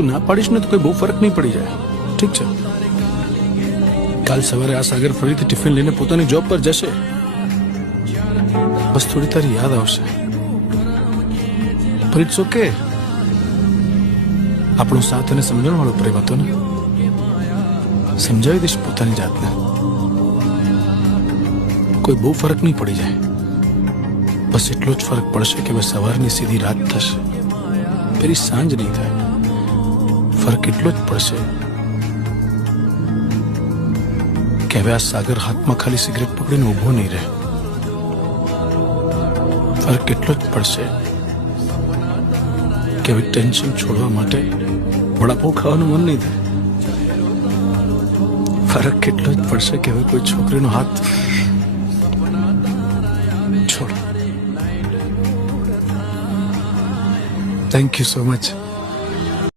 તું ના પાડીશ ને તો કોઈ બહુ ફરક નહીં પડી જાય. ઠીક છે, કાલ સવારે આ સાગર ફરીથી ટિફિન લઈને પોતાની જોબ પર જશે. બસ થોડી તારી યાદ આવશે. પણ ઇટ્સ ઓકે, આપણો સાથ અને સમજણ વાળો પ્રેમ હતો ને. સમજાવી દઈશ પોતાની જાતને. કોઈ બહુ ફરક નહીં પડી જાય. બસ એટલો જ ફરક પડશે કે હવે સવારની સીધી રાત થશે, પેલી સાંજ નહીં થાય. ફરક એટલો જ પડશે કે હવે આ સાગર હાથમાં ખાલી સિગરેટ પકડીને ઊભો નહીં રહે. ફરક એટલો જ પડશે કે હવે ટેન્શન છોડવા માટે વડાપાઉં ખાવાનું મન નહીં થાય. ફરક એટલો જ પડશે કે હવે કોઈ છોકરીનો હાથ છોડ. Thank you so much.